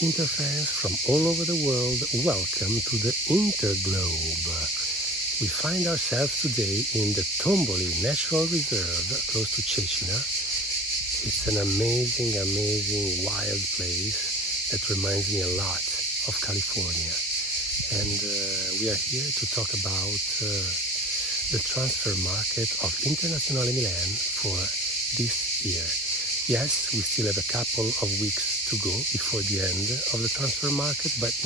Inter fans from all over the world, welcome to the Interglobe. We find ourselves today in the Tomboli Natural Reserve close to Cecina. It's an amazing wild place that reminds me a lot of California. And we are here to talk about the transfer market of Internazionale Milan for this year. Yes, we still have a couple of weeks to go before the end of the transfer market, but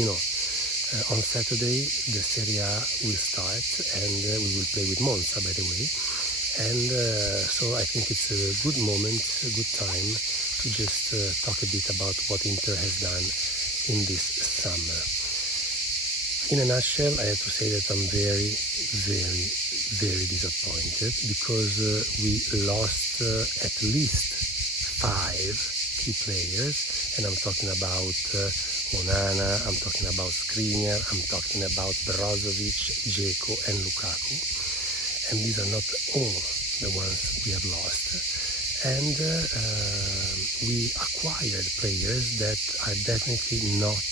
on Saturday the Serie A will start and we will play with Monza, by the way. And so I think it's a good moment, a good time to just talk a bit about what Inter has done in this summer. In a nutshell, I have to say that I'm very disappointed because we lost at least 5 key players, and I'm talking about Onana, I'm talking about Skriniar, I'm talking about Brozovic, Dzeko and Lukaku. And these are not all the ones we have lost. And we acquired players that are definitely not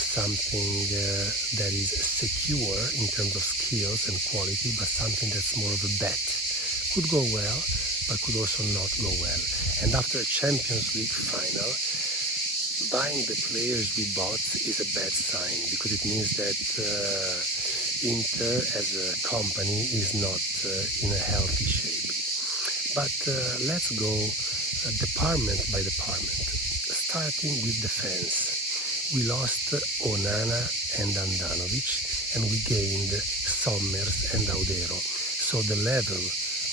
something that is secure in terms of skills and quality, but something that's more of a bet. Could go well, but could also not go well. And after a Champions League final, buying the players we bought is a bad sign, because it means that Inter as a company is not in a healthy shape. But let's go department by department, starting with defense. We lost Onana and Handanovic, and we gained Sommers and Audero. So the level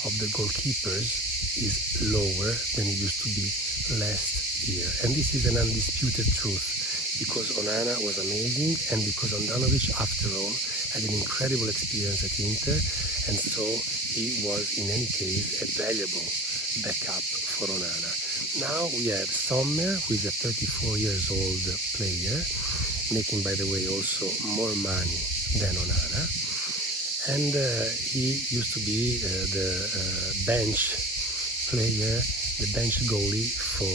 of the goalkeepers is lower than it used to be last year. And this is an undisputed truth, because Onana was amazing and because Handanovic, after all, had an incredible experience at Inter, and so he was in any case a valuable backup for Onana. Now we have Sommer, who is a 34 years old player, making, by the way, also more money than Onana. And he used to be the bench player, the bench goalie for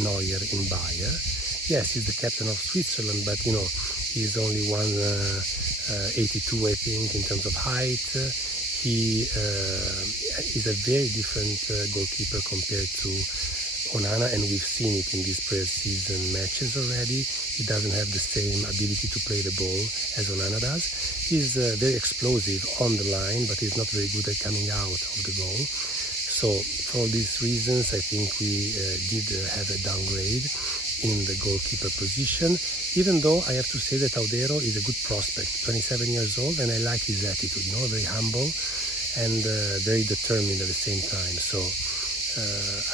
Neuer in Bayer. Yes, he's the captain of Switzerland, but he's only 182, I think, in terms of height. He is a very different goalkeeper compared to Onana, and we've seen it in these pre-season matches already. He doesn't have the same ability to play the ball as Onana does. He's very explosive on the line, but he's not very good at coming out of the goal. So for all these reasons, I think we did have a downgrade in the goalkeeper position, even though I have to say that Audero is a good prospect, 27 years old, and I like his attitude, very humble and very determined at the same time. So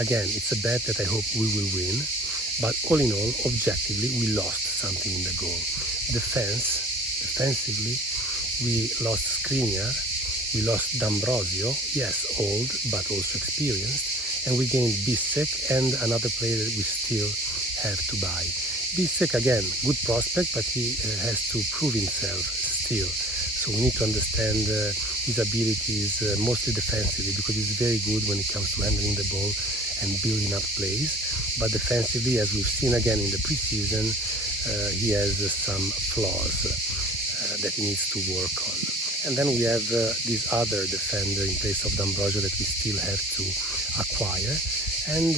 again, it's a bet that I hope we will win, but all in all, objectively, we lost something in the goal. Defensively, we lost Skriniar, we lost D'Ambrosio, yes, old, but also experienced, and we gained Bissek and another player that we still have to buy. Bissek, again, good prospect, but he has to prove himself still. So we need to understand his abilities mostly defensively, because he's very good when it comes to handling the ball and building up plays. But defensively, as we've seen again in the preseason, he has some flaws that he needs to work on. And then we have this other defender in place of D'Ambrosio that we still have to acquire. And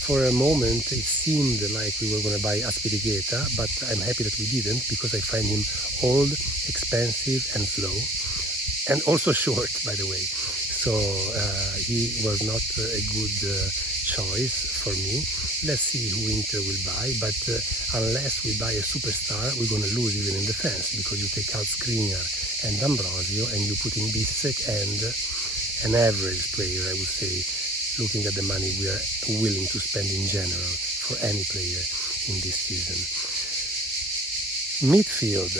for a moment, it seemed like we were going to buy Aspirigheta, but I'm happy that we didn't, because I find him old, expensive, and slow, and also short, by the way. So he was not a good choice for me. Let's see who Inter will buy, but unless we buy a superstar, we're going to lose even in defense, because you take out Skriniar and D'Ambrosio and you put in Bissek and an average player, I would say, looking at the money we are willing to spend in general for any player in this season. Midfield,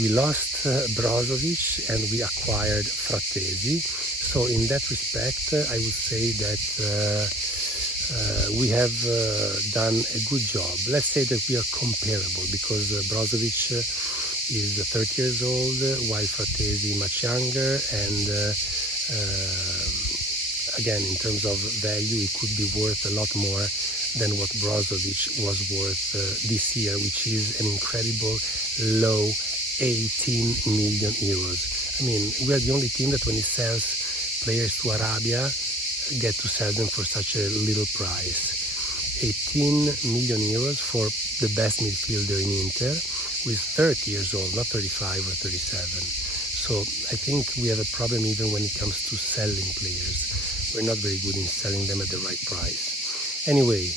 we lost Brozovic and we acquired Frattesi. So in that respect, I would say that we have done a good job. Let's say that we are comparable, because Brozovic is 30 years old, while Frattesi much younger, and again, in terms of value, it could be worth a lot more than what Brozovic was worth this year, which is an incredible low 18 million euros. I mean, we are the only team that when it sells players to Arabia, get to sell them for such a little price. 18 million euros for the best midfielder in Inter, who is 30 years old, not 35 or 37. So I think we have a problem even when it comes to selling players. We're not very good in selling them at the right price. Anyway,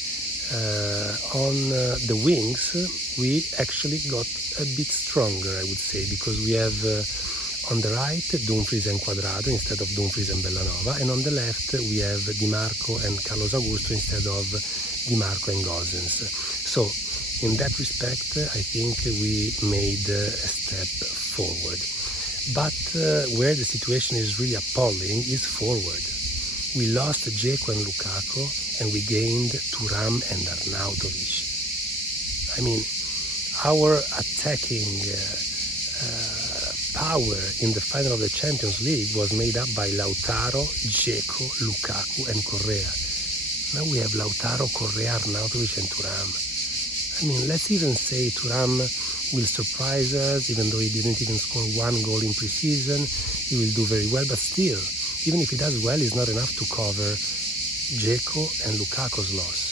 on the wings, we actually got a bit stronger, I would say, because we have on the right, Dumfries and Cuadrado instead of Dumfries and Bellanova. And on the left, we have Di Marco and Carlos Augusto instead of Di Marco and Gosens. So, in that respect, I think we made a step forward. But where the situation is really appalling is forward. We lost Dzeko and Lukaku, and we gained Thuram and Arnautovic. I mean, our attacking power in the final of the Champions League was made up by Lautaro, Dzeko, Lukaku and Correa. Now we have Lautaro, Correa, Arnautovic and Thuram. I mean, let's even say Thuram will surprise us, even though he didn't even score one goal in pre-season. He will do very well, but still, even if he does well, it's not enough to cover Dzeko and Lukaku's loss.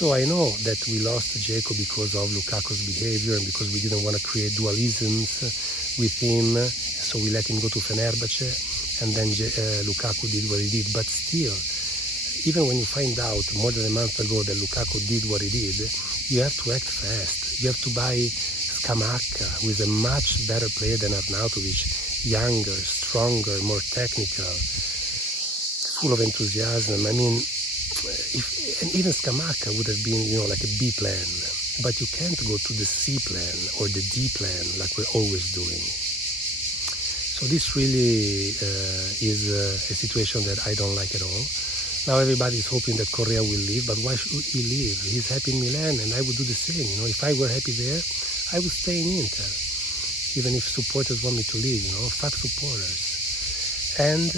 So I know that we lost Dzeko because of Lukaku's behavior and because we didn't want to create dualisms with him, so we let him go to Fenerbahce, and then Lukaku did what he did. But still, even when you find out more than a month ago that Lukaku did what he did, you have to act fast. You have to buy Scamacca, who is a much better player than Arnautovic, younger, stronger, more technical, full of enthusiasm. I mean, and even Scamacca would have been, like a B plan. But you can't go to the C plan or the D plan like we're always doing. So this really is a situation that I don't like at all. Now everybody's hoping that Correa will leave, but why should he leave? He's happy in Milan, and I would do the same. If I were happy there, I would stay in Inter, even if supporters want me to leave. Fuck supporters. And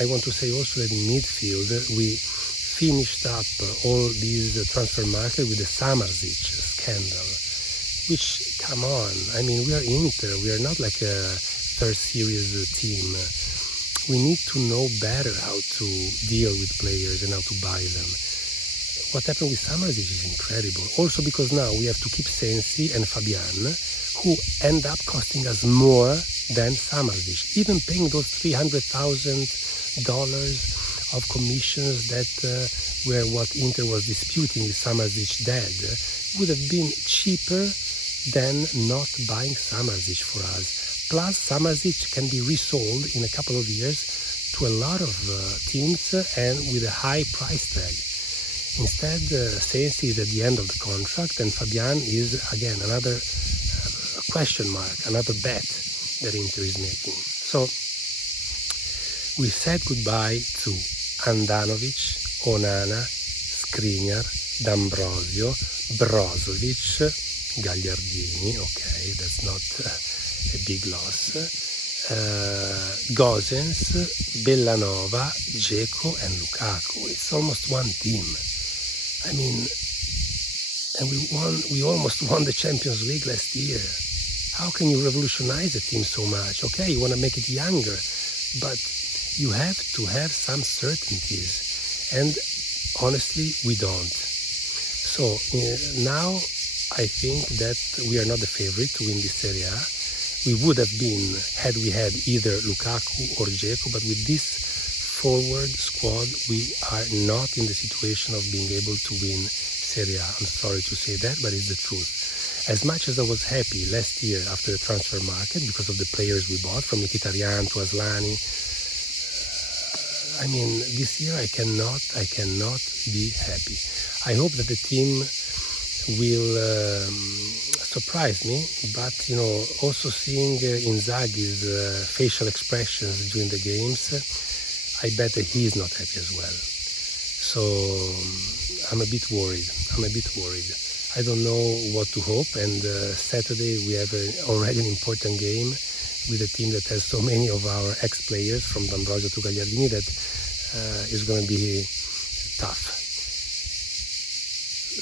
I want to say also that in midfield we finished up all these transfer market with the Samardžić scandal, which, come on, I mean, we are Inter, we are not like a third series team. We need to know better how to deal with players and how to buy them. What happened with Samardžić is incredible. Also because now we have to keep Sensi and Fabian, who end up costing us more than Samardžić. Even paying those $300,000 of commissions that were what Inter was disputing with Samardžić dead, would have been cheaper than not buying Samardžić for us. Plus, Samardžić can be resold in a couple of years to a lot of teams and with a high price tag. Instead, Sensi is at the end of the contract, and Fabian is, again, another question mark, another bet that Inter is making. So, we said goodbye to Handanovic, Onana, Skriniar, D'Ambrosio, Brozovic, Gagliardini, okay, that's not a big loss, Gosens, Bellanova, Dzeko and Lukaku. It's almost one team. I mean, and we almost won the Champions League last year. How can you revolutionize a team so much? Okay, you want to make it younger, but you have to have some certainties, and honestly, we don't. So now I think that we are not the favorite to win this Serie A. We would have been had we had either Lukaku or Dzeko, but with this forward squad, we are not in the situation of being able to win Serie A. I'm sorry to say that, but it's the truth. As much as I was happy last year after the transfer market because of the players we bought, from Mkhitaryan to Aslani, I mean, this year I cannot be happy. I hope that the team will surprise me, but also seeing Inzaghi's facial expressions during the games, I bet that he is not happy as well. So I'm a bit worried. I don't know what to hope, and Saturday we have already an important game with a team that has so many of our ex-players, from D'Ambrosio to Gagliardini, that is going to be tough.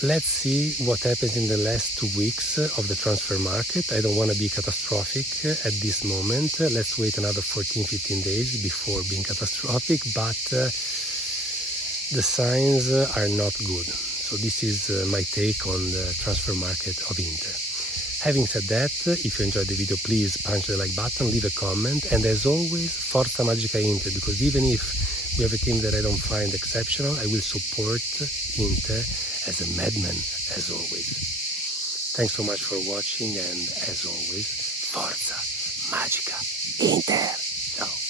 let's see what happens in the last 2 weeks of the transfer market. I don't want to be catastrophic at this moment. Let's wait another 14-15 days before being catastrophic, but the signs are not good. So this is my take on the transfer market of Inter. Having said that, if you enjoyed the video, please punch the like button, leave a comment, and as always, Forza Magica Inter, because even if we have a team that I don't find exceptional, I will support Inter as a madman, as always. Thanks so much for watching, and as always, Forza Magica Inter. Ciao.